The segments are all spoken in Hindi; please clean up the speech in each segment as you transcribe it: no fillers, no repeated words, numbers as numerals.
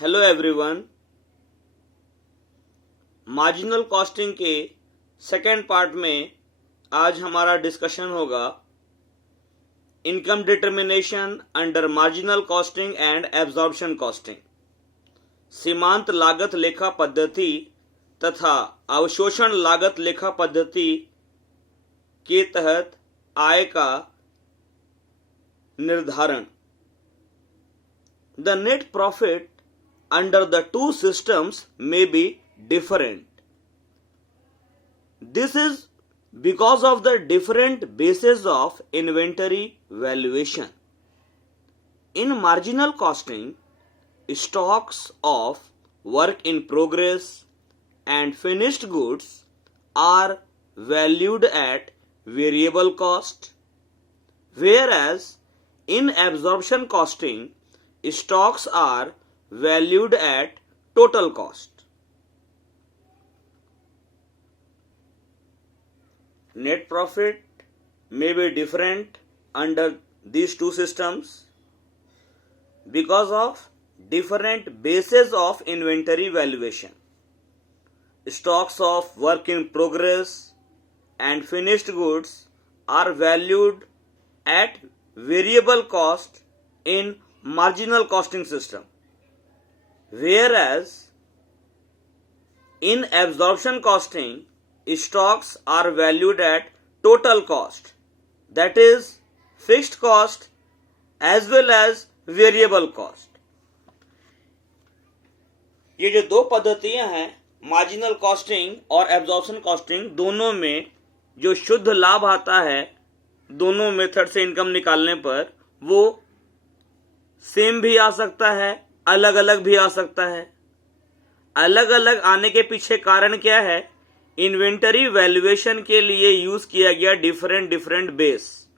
Hello everyone. मार्जिनल कॉस्टिंग के सेकेंड पार्ट में आज हमारा डिस्कशन होगा income determination under marginal costing and absorption costing. सीमांत लागत लेखा पद्धति तथा अवशोषण लागत लेखा पद्धति के तहत आय का निर्धारण। The net profit under the two systems may be different. This is because of the different bases of inventory valuation. In marginal costing, stocks of work in progress and finished goods are valued at variable cost, whereas in absorption costing, stocks are valued at total cost. Net profit may be different under these two systems because of different bases of inventory valuation. Stocks of work in progress and finished goods are valued at variable cost in marginal costing system, whereas in absorption costing, stocks are valued at total cost, that is fixed cost as well as variable cost. ये जो दो पद्धतियां हैं मार्जिनल कॉस्टिंग और एब्जॉर्प्शन कॉस्टिंग, दोनों में जो शुद्ध लाभ आता है दोनों मेथड से इनकम निकालने पर वो सेम भी आ सकता है, अलग अलग भी आ सकता है। अलग अलग आने के पीछे कारण क्या है? इन्वेंटरी वैल्यूएशन के लिए यूज किया गया different base.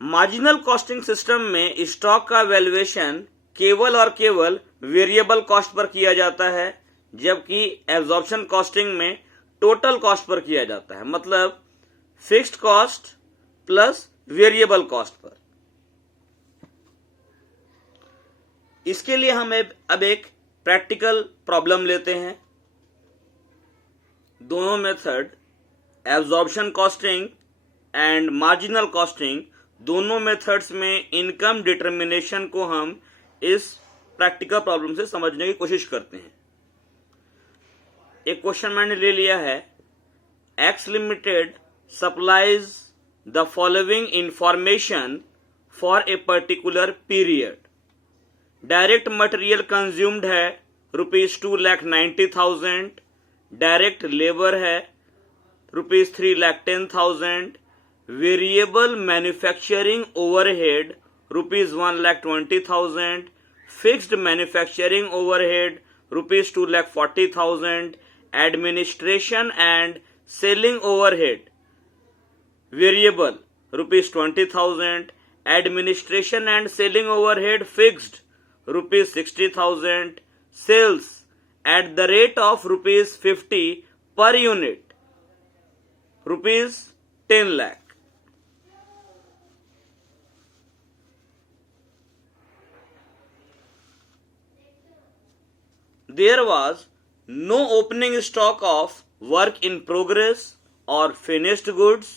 Marginal costing system में स्टॉक का वैल्यूएशन केवल और केवल वेरिएबल कॉस्ट पर किया जाता है, जबकि एब्जॉर्प्शन कॉस्टिंग में टोटल कॉस्ट पर किया जाता है, मतलब fixed cost plus variable cost पर। इसके लिए हम अब एक प्रैक्टिकल प्रॉब्लम लेते हैं। दोनों method absorption costing and marginal costing, दोनों मेथड्स में इनकम डिटर्मिनेशन को हम इस प्रैक्टिकल प्रॉब्लम से समझने की कोशिश करते हैं। एक क्वेश्चन मैंने ले लिया है, x limited supplies the following information for a particular period. Direct material consumed है ₹2,90,000, डायरेक्ट लेबर है ₹3,10,000, variable manufacturing overhead ₹1,20,000, fixed manufacturing overhead ₹2,40,000, administration and selling overhead variable ₹20,000, administration and selling overhead fixed ₹60,000, sales at the rate of ₹50 per unit, ₹10 lakh. There was no opening stock of work in progress or finished goods.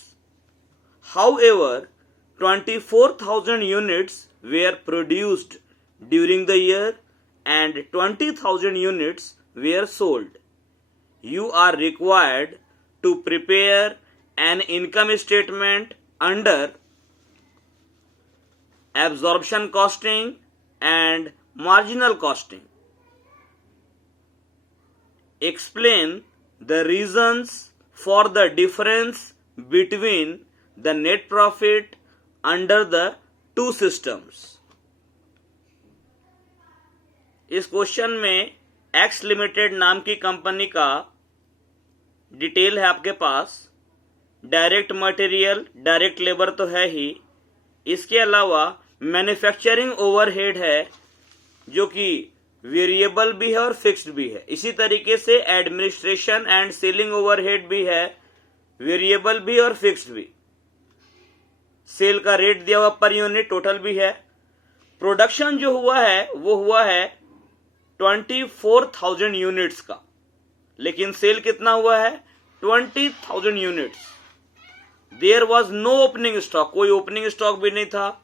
However, 24,000 units were produced during the year and 20,000 units were sold. You are required to prepare an income statement under absorption costing and marginal costing. Explain the reasons for the difference between the net profit under the two systems. इस क्वेश्चन में एक्स लिमिटेड नाम की कंपनी का डिटेल है आपके पास। डायरेक्ट मटेरियल, डायरेक्ट लेबर तो है ही, इसके अलावा मैन्युफैक्चरिंग ओवरहेड है जो कि वेरिएबल भी है और फिक्स्ड भी है। इसी तरीके से एडमिनिस्ट्रेशन एंड सेलिंग ओवरहेड भी है, वेरिएबल भी और फिक्स्ड भी। सेल का रेट दिया हुआ पर यूनिट टोटल भी है। प्रोडक्शन जो हुआ है वो हुआ है 24,000 यूनिट्स का, लेकिन सेल कितना हुआ है 20,000 units. There was no opening stock, कोई ओपनिंग स्टॉक भी नहीं था।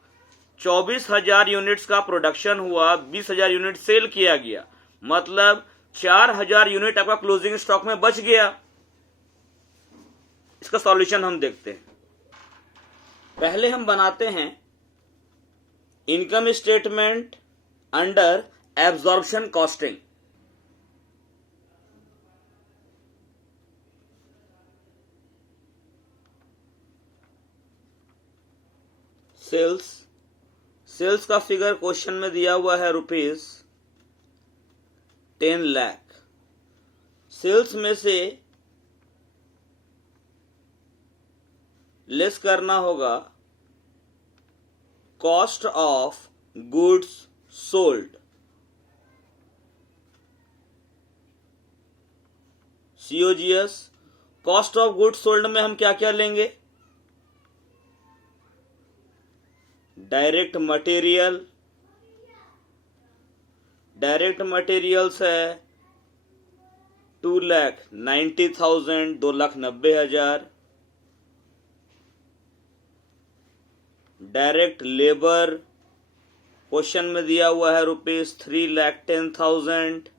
24,000 यूनिट्स का प्रोडक्शन हुआ, 20,000 यूनिट सेल किया गया, मतलब 4,000 यूनिट आपका क्लोजिंग स्टॉक में बच गया। इसका सॉल्यूशन हम देखते हैं। पहले हम बनाते हैं income statement under absorption costing. Sales का फिगर क्वेश्चन में दिया हुआ है ₹10 लाख। सेल्स में से लेस करना होगा cost of goods sold, COGS। Cost of goods sold में हम क्या क्या लेंगे? डायरेक्ट मटेरियल्स है 2,90,000, 2,90,000। डायरेक्ट लेबर क्वेश्चन में दिया हुआ है ₹3,10,000।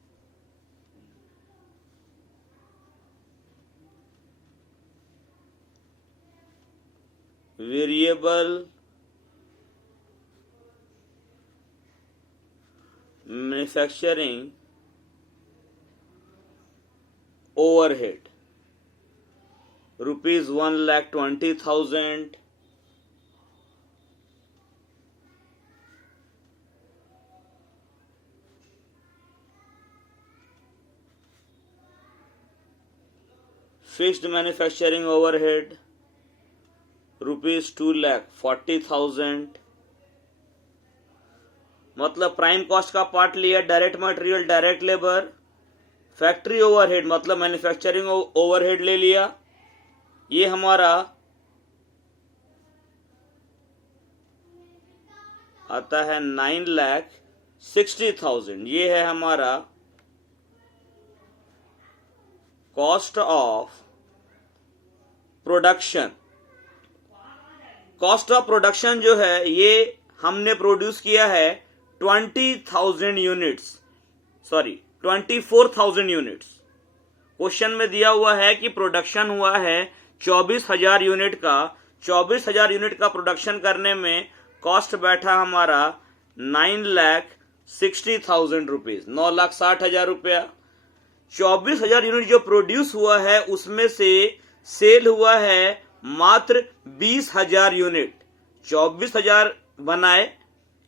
Variable manufacturing overhead ₹1,20,000। Fixed manufacturing overhead ₹2,40,000। मतलब प्राइम कॉस्ट का पार्ट लिया, direct material, direct labour. Factory overhead मतलब मैन्युफैक्चरिंग ओवरहेड ले लिया, ये हमारा आता है 9,60,000। ये है हमारा cost of production. Cost of production जो है ये हमने प्रोड्यूस किया है 24,000 यूनिट्स। क्वेश्चन में दिया हुआ है कि प्रोडक्शन हुआ है 24,000 यूनिट का। 24,000 यूनिट का प्रोडक्शन करने में कॉस्ट बैठा हमारा 9,60,000 रुपीज, 9,60,000 रुपया। 24,000 यूनिट जो प्रोड्यूस हुआ है उसमें से सेल हुआ है मात्र 20,000 यूनिट। 24,000 बनाए,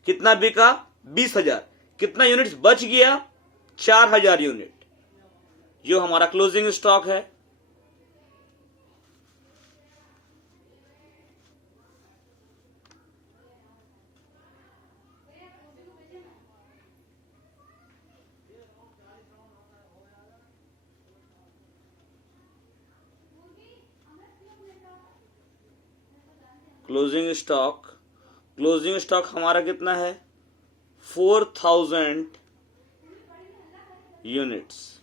कितना बिका? 20,000। कितना यूनिट्स बच गया? 4,000 यूनिट, जो हमारा क्लोजिंग स्टॉक है। क्लोजिंग स्टॉक हमारा कितना है? 4,000 यूनिट्स।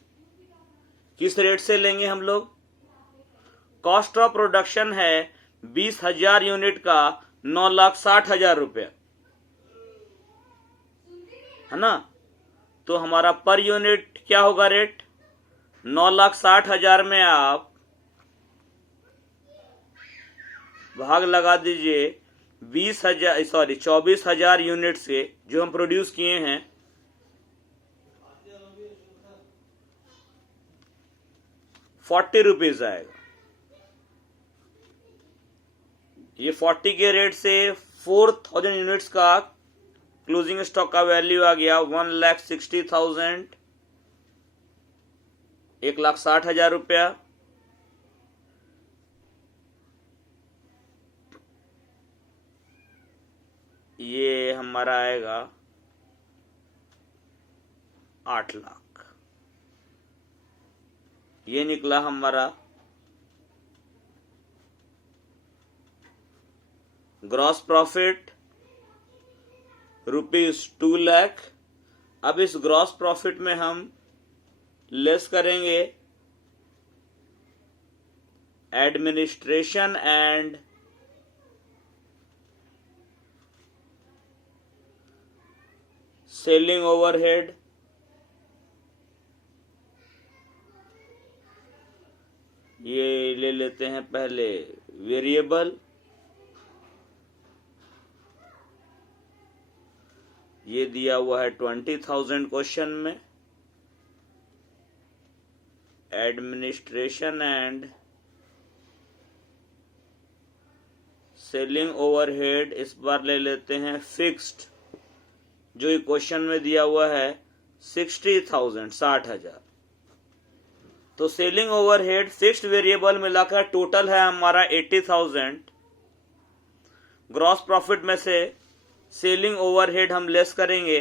किस रेट से लेंगे हम लोग? कॉस्ट ऑफ प्रोडक्शन है 20,000 यूनिट का 9,60,000 रुपया, है ना? तो हमारा पर यूनिट क्या होगा रेट? 9,60,000 में आप भाग लगा दीजिए 24,000 यूनिट से जो हम प्रोड्यूस किए हैं। ₹40 आएगा। ये 40 के रेट से 4,000 यूनिट्स का क्लोजिंग स्टॉक का वैल्यू आ गया 1,60,000, 1,60,000 रुपया। ये हमारा आएगा 8 लाख। ये निकला हमारा ग्रॉस प्रॉफिट ₹2 लाख। अब इस ग्रॉस प्रॉफिट में हम लेस करेंगे एडमिनिस्ट्रेशन एंड सेलिंग ओवरहेड, ये ले लेते हैं पहले वेरिएबल, ये दिया हुआ है 20,000 क्वेश्चन में। एडमिनिस्ट्रेशन एंड सेलिंग ओवरहेड इस बार ले लेते हैं फिक्स्ड, जो ये क्वेश्चन में दिया हुआ है 60,000, 60,000। तो सेलिंग ओवरहेड फिक्स्ड वेरिएबल मिलाकर टोटल है हमारा 80,000। ग्रॉस प्रॉफिट में से सेलिंग ओवरहेड हम लेस करेंगे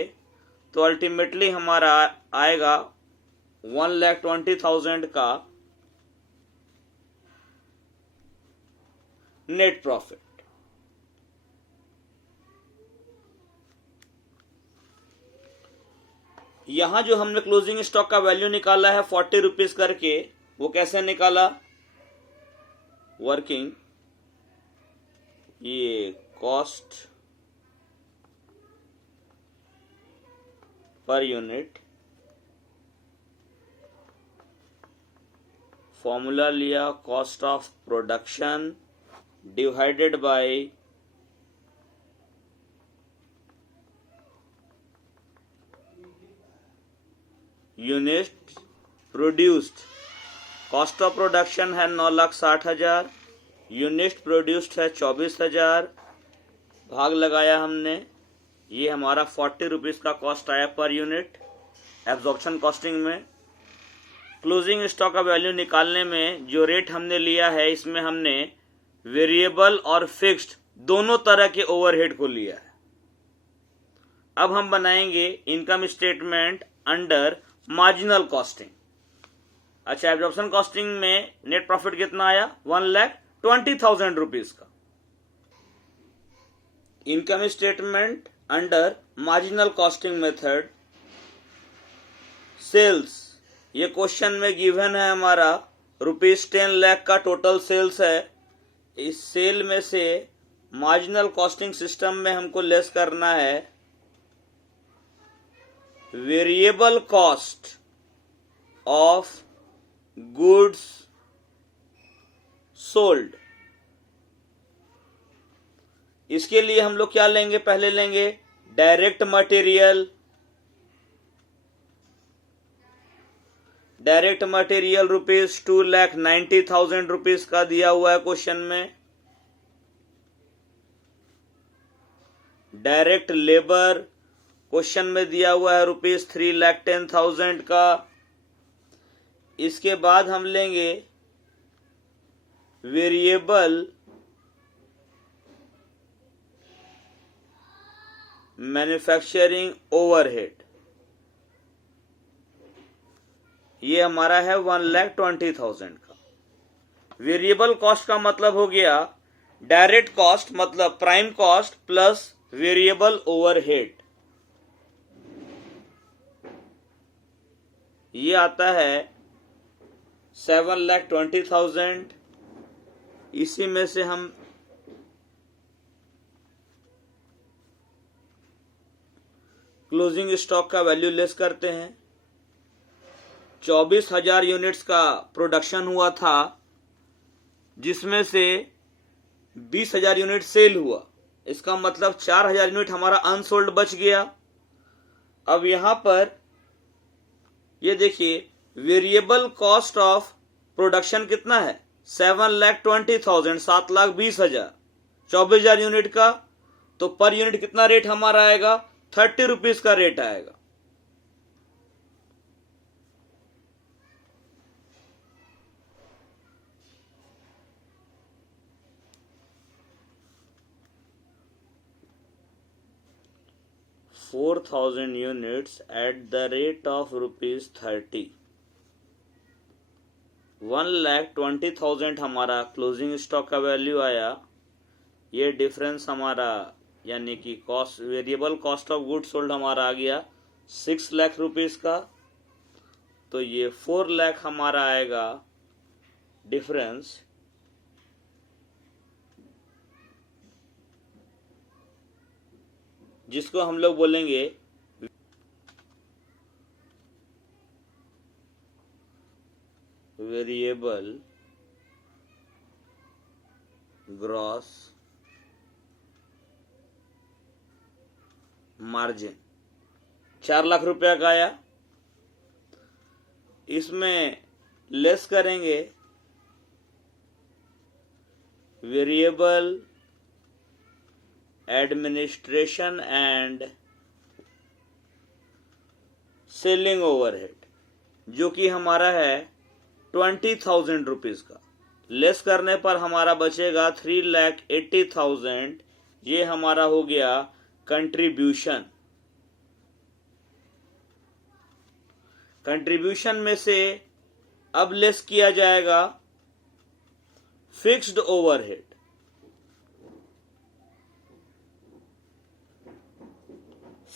तो अल्टीमेटली हमारा आएगा 1,20,000 का नेट प्रॉफिट। यहां जो हमने क्लोजिंग स्टॉक का वैल्यू निकाला है 40 रुपीज करके, वो कैसे निकाला? वर्किंग ये कॉस्ट पर यूनिट, फॉर्मूला लिया cost of production divided by unit produced. Cost of production है 9,60,000, यूनिट प्रोड्यूस्ड है 24,000, भाग लगाया हमने, ये हमारा 40 रुपीज का कॉस्ट आया पर यूनिट एब्जॉर्प्शन कॉस्टिंग में। क्लोजिंग स्टॉक का वैल्यू निकालने में जो रेट हमने लिया है, इसमें हमने वेरिएबल और फिक्स्ड दोनों तरह के ओवरहेड को लिया है। अब हम बनाएंगे income statement under marginal costing. अच्छा, एब्जॉर्प्शन कॉस्टिंग में नेट प्रॉफिट कितना आया? 1,20,000 रुपीज का। Income statement under marginal costing method, sales, ये क्वेश्चन में गिवन है हमारा ₹10 लाख का टोटल सेल्स है। इस सेल में से मार्जिनल कॉस्टिंग सिस्टम में हमको लेस करना है variable cost of goods sold. इसके लिए हम लोग क्या लेंगे? पहले लेंगे direct material. Direct material ₹2,90,000 rupees का दिया हुआ है क्वेश्चन में। डायरेक्ट लेबर क्वेश्चन में दिया हुआ है ₹3,10,000 का। इसके बाद हम लेंगे वेरिएबल मैन्युफैक्चरिंग ओवरहेड, ये हमारा है 1,20,000 का। वेरिएबल कॉस्ट का मतलब हो गया डायरेक्ट कॉस्ट, मतलब prime cost plus variable overhead, ये आता है 7,20,000। इसी में से हम क्लोजिंग स्टॉक का वैल्यू लेस करते हैं। 24,000 यूनिट्स का प्रोडक्शन हुआ था, जिसमें से 20,000 यूनिट सेल हुआ। इसका मतलब 4,000 यूनिट हमारा अनसोल्ड बच गया। अब यहां पर ये देखिए वेरिएबल कॉस्ट ऑफ प्रोडक्शन कितना है? 7,20,000, 7,20,000, 24,000 यूनिट का। तो पर यूनिट कितना रेट हमारा आएगा? 30 रुपीज का रेट आएगा। $4,000 units at the rate of ₹30, 1,20,000 हमारा क्लोजिंग स्टॉक का वैल्यू आया। ये डिफरेंस हमारा यानी कि cost, variable cost of good sold हमारा आ गया 6 लाख रुपीस का, तो ये 4 लाख हमारा आएगा डिफरेंस, जिसको हम लोग बोलेंगे वेरिएबल ग्रॉस मार्जिन। 4 लाख रुपया का आया, इसमें लेस करेंगे variable administration and selling overhead, जो कि हमारा है 20,000 रुपीज का। लेस करने पर हमारा बचेगा 3,80,000। ये हमारा हो गया कंट्रीब्यूशन। कंट्रीब्यूशन में से अब लेस किया जाएगा फिक्स्ड ओवरहेड।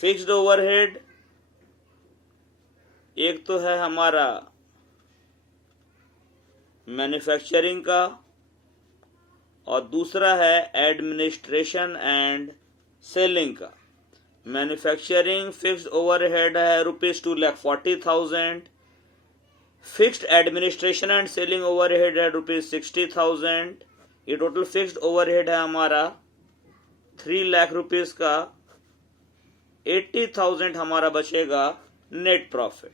फिक्स्ड ओवरहेड एक तो है हमारा मैन्युफैक्चरिंग का और दूसरा है एडमिनिस्ट्रेशन एंड सेलिंग का। मैन्युफैक्चरिंग फिक्स्ड ओवरहेड है ₹2,40,000, fixed administration and selling overhead है ₹60,000। ये टोटल फिक्स्ड ओवरहेड है हमारा 3 लाख रुपीस का। 80,000 हमारा बचेगा नेट प्रॉफिट।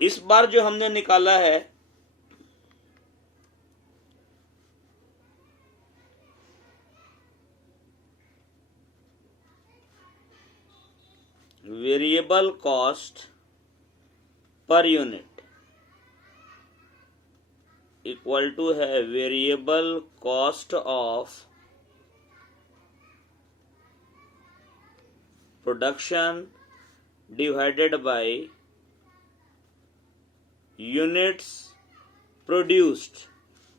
इस बार जो हमने निकाला है variable cost per unit equal to है variable cost of production divided by units produced.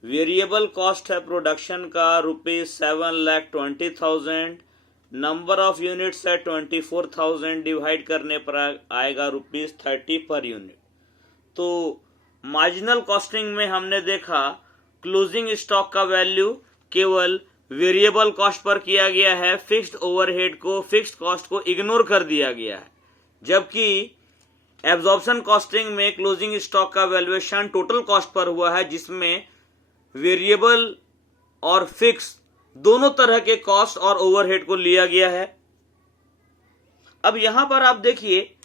Variable cost है प्रोडक्शन का ₹7,20,000, नंबर ऑफ यूनिट्स है 24,000, डिवाइड करने पर आएगा ₹30 पर यूनिट। तो मार्जिनल कॉस्टिंग में हमने देखा क्लोजिंग स्टॉक का वैल्यू केवल वेरिएबल कॉस्ट पर किया गया है, फिक्स्ड ओवरहेड को, फिक्स्ड कॉस्ट को इग्नोर कर दिया गया है। जबकि एब्जॉर्प्शन कॉस्टिंग में क्लोजिंग स्टॉक का वैल्यूएशन टोटल कॉस्ट पर हुआ है, जिसमें वेरिएबल और फिक्स दोनों तरह के कॉस्ट और ओवरहेड को लिया गया है। अब यहां पर आप देखिए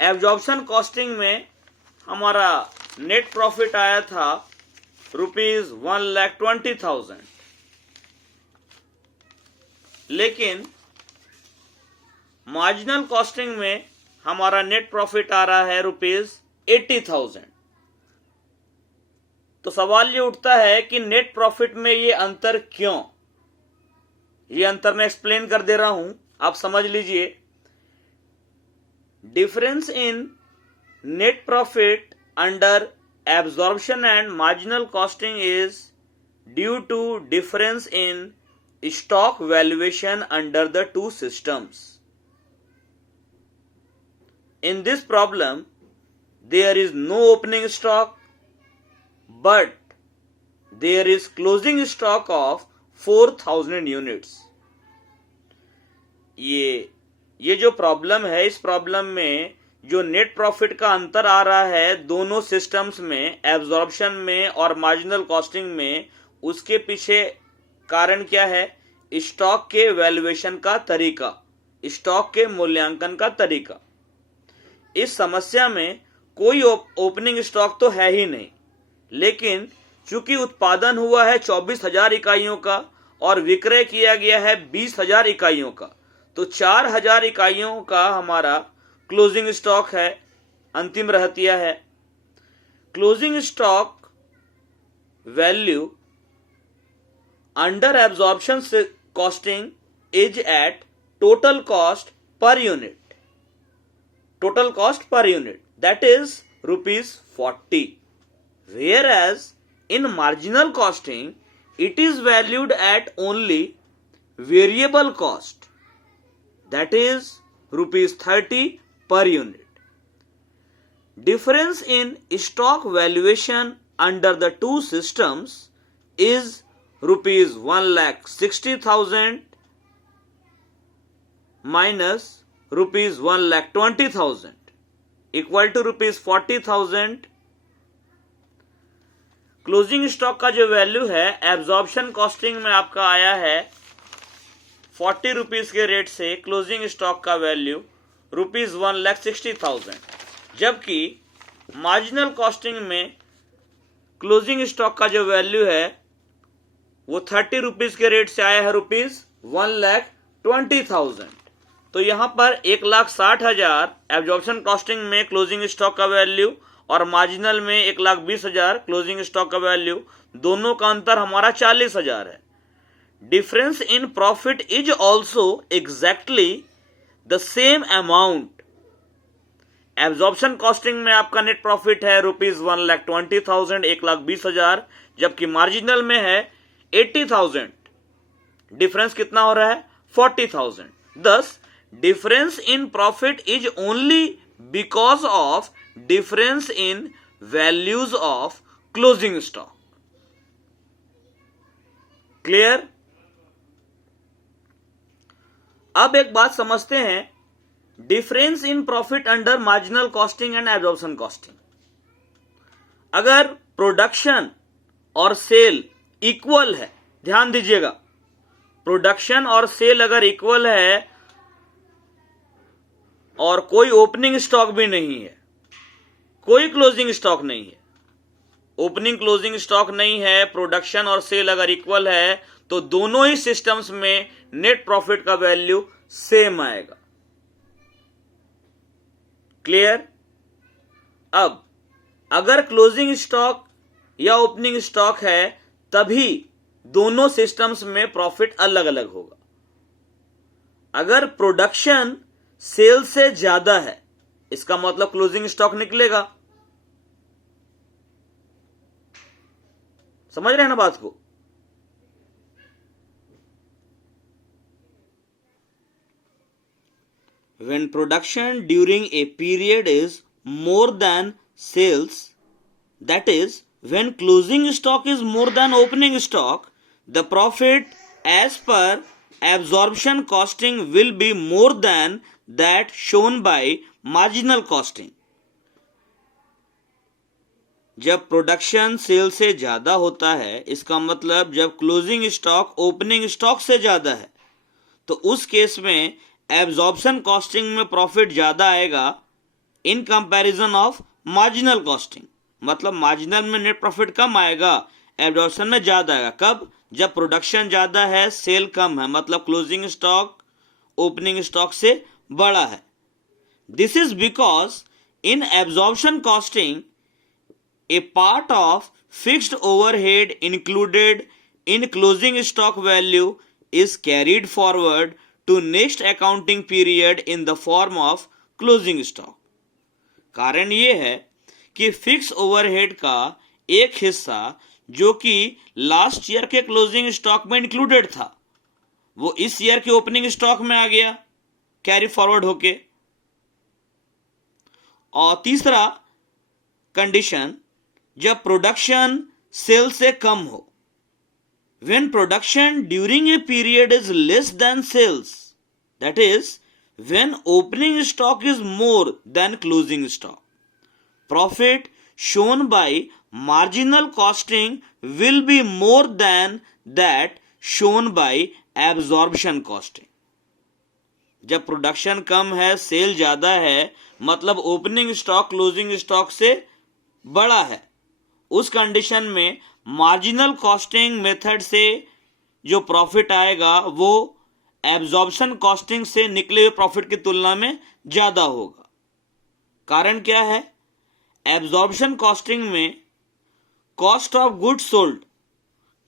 एब्जॉर्प्शन कॉस्टिंग में हमारा नेट प्रॉफिट आया था ₹1,20,000, लेकिन मार्जिनल कॉस्टिंग में हमारा नेट प्रॉफिट आ रहा है ₹80,000। तो सवाल ये उठता है कि नेट प्रॉफिट में ये अंतर क्यों? ये अंतर मैं एक्सप्लेन कर दे रहा हूं, आप समझ लीजिए। Difference in net profit under absorption and marginal costing is due to difference in stock valuation under the two systems. In this problem, there is no opening stock, but there is closing stock of 4,000 units. ये जो प्रॉब्लम है, इस प्रॉब्लम में जो नेट प्रॉफिट का अंतर आ रहा है दोनों सिस्टम्स में, एब्जॉर्प्शन में और मार्जिनल कॉस्टिंग में, उसके पीछे कारण क्या है? स्टॉक के वैल्यूएशन का तरीका, स्टॉक के मूल्यांकन का तरीका। इस समस्या में कोई ओपनिंग स्टॉक तो है ही नहीं, लेकिन चूंकि उत्पादन हुआ है 24,000 इकाइयों का और विक्रय किया गया है 20,000 इकाइयों का, तो 4,000 इकाइयों का हमारा क्लोजिंग स्टॉक है, अंतिम रहतिया है। Closing stock value under absorption costing is at total cost per unit, total cost per unit, that is ₹40, whereas in marginal costing, it is valued at only variable cost, that is rupees 30 per unit. Difference in stock valuation under the two systems is rupees 1,60,000 minus rupees 1,20,000 equal to rupees 40,000. Closing stock का जो वैल्यू है एब्जॉर्प्शन कॉस्टिंग में आपका आया है 40 रुपीज के रेट से क्लोजिंग स्टॉक का वैल्यू रुपीज 1,60,000, जबकि मार्जिनल कॉस्टिंग में क्लोजिंग स्टॉक का जो वैल्यू है वो 30 रुपीज के रेट से आया है रुपीज 1,20,000। तो यहां पर 1,60,000 एब्जॉर्प्शन कॉस्टिंग में क्लोजिंग स्टॉक का वैल्यू और मार्जिनल में 1,20,000 क्लोजिंग स्टॉक का वैल्यू, दोनों का अंतर हमारा 40,000 है। Difference in profit is also exactly the same amount. Absorption costing में आपका नेट प्रॉफिट है रुपीज 1,20,000 1,20,000, जबकि मार्जिनल में है 80,000। डिफरेंस कितना हो रहा है 40,000। दस difference in profit is only because of difference in values of closing stock. Clear? अब एक बात समझते हैं, difference in profit under marginal costing and absorption costing. अगर प्रोडक्शन और सेल इक्वल है, ध्यान दीजिएगा, प्रोडक्शन और सेल अगर इक्वल है और कोई ओपनिंग स्टॉक भी नहीं है, कोई क्लोजिंग स्टॉक नहीं है, ओपनिंग क्लोजिंग स्टॉक नहीं है, प्रोडक्शन और सेल अगर इक्वल है, तो दोनों ही सिस्टम्स में नेट प्रॉफिट का वैल्यू सेम आएगा। क्लियर? अब अगर क्लोजिंग स्टॉक या ओपनिंग स्टॉक है तभी दोनों सिस्टम्स में प्रॉफिट अलग अलग होगा। अगर प्रोडक्शन सेल से ज्यादा है, इसका मतलब क्लोजिंग स्टॉक निकलेगा। समझ रहे हैं ना बात को? When production during a period is more than sales, that is, when closing stock is more than opening stock, the profit as per absorption costing will be more than that shown by marginal costing. जब प्रोडक्शन सेल से ज्यादा होता है, इसका मतलब जब क्लोजिंग स्टॉक ओपनिंग स्टॉक से ज्यादा है, तो उस केस में एब्जॉर्प्शन कॉस्टिंग में प्रॉफिट ज्यादा आएगा in comparison of marginal costing. मतलब मार्जिनल में नेट प्रॉफिट कम आएगा, एब्जॉर्प्शन में ज्यादा आएगा। कब? जब प्रोडक्शन ज्यादा है, सेल कम है, मतलब क्लोजिंग स्टॉक ओपनिंग स्टॉक से बड़ा है। This is because in absorption costing, a part of fixed overhead included in closing stock value is carried forward to next accounting period in the form of closing stock. कारण ये है कि फिक्स ओवरहेड का एक हिस्सा जो कि लास्ट ईयर के क्लोजिंग स्टॉक में इंक्लूडेड था, वो इस ईयर के ओपनिंग स्टॉक में आ गया कैरी फॉरवर्ड होके। और तीसरा कंडीशन, जब प्रोडक्शन सेल से कम हो, when production during a period is less than sales, that is, when opening stock is more than closing stock, profit shown by marginal costing will be more than that shown by absorption costing. जब प्रोडक्शन कम है, सेल ज्यादा है, मतलब ओपनिंग स्टॉक क्लोजिंग स्टॉक से बड़ा है, उस कंडीशन में मार्जिनल कॉस्टिंग मेथड से जो प्रॉफिट आएगा वो एब्जॉर्प्शन कॉस्टिंग से निकले हुए प्रॉफिट की तुलना में ज्यादा होगा। कारण क्या है? एब्जॉर्प्शन कॉस्टिंग में कॉस्ट ऑफ गुड्स सोल्ड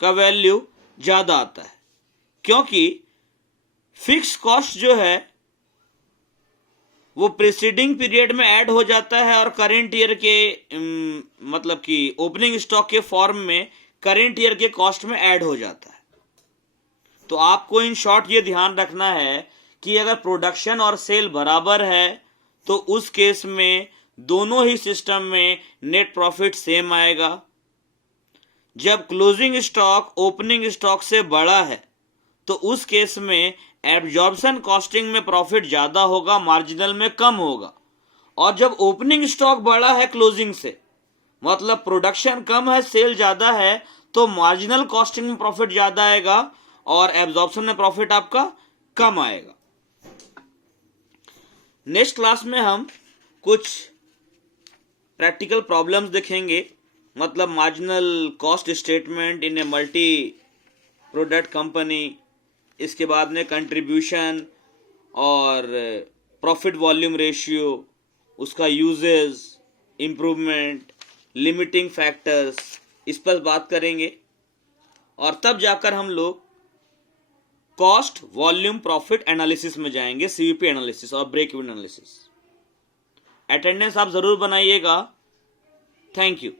का वैल्यू ज्यादा आता है, क्योंकि फिक्स कॉस्ट जो है वो प्रीसीडिंग पीरियड में ऐड हो जाता है और करंट ईयर के मतलब कि ओपनिंग स्टॉक के फॉर्म में करंट ईयर के कॉस्ट में ऐड हो जाता है। तो आपको इन शॉर्ट ये ध्यान रखना है कि अगर प्रोडक्शन और सेल बराबर है तो उस केस में दोनों ही सिस्टम में नेट प्रॉफिट सेम आएगा। जब क्लोजिंग स्टॉक ओपनिंग स्टॉक से बड़ा है तो उस केस में एब्जॉर्प्शन कॉस्टिंग में प्रॉफिट ज्यादा होगा, मार्जिनल में कम होगा। और जब ओपनिंग स्टॉक बड़ा है क्लोजिंग से, मतलब प्रोडक्शन कम है सेल ज्यादा है, तो मार्जिनल कॉस्टिंग में प्रॉफिट ज्यादा आएगा और एब्जॉर्प्शन में प्रॉफिट आपका कम आएगा। नेक्स्ट क्लास में हम कुछ प्रैक्टिकल प्रॉब्लम्स देखेंगे, मतलब marginal cost statement in a multi product company, इसके बाद में कंट्रीब्यूशन और प्रॉफिट वॉल्यूम रेशियो, उसका यूजेस, इम्प्रूवमेंट, लिमिटिंग फैक्टर्स, इस पर बात करेंगे। और तब जाकर हम लोग कॉस्ट वॉल्यूम प्रॉफिट एनालिसिस में जाएंगे, सीवीपी एनालिसिस और ब्रेक इवन एनालिसिस। अटेंडेंस आप जरूर बनाइएगा। Thank you.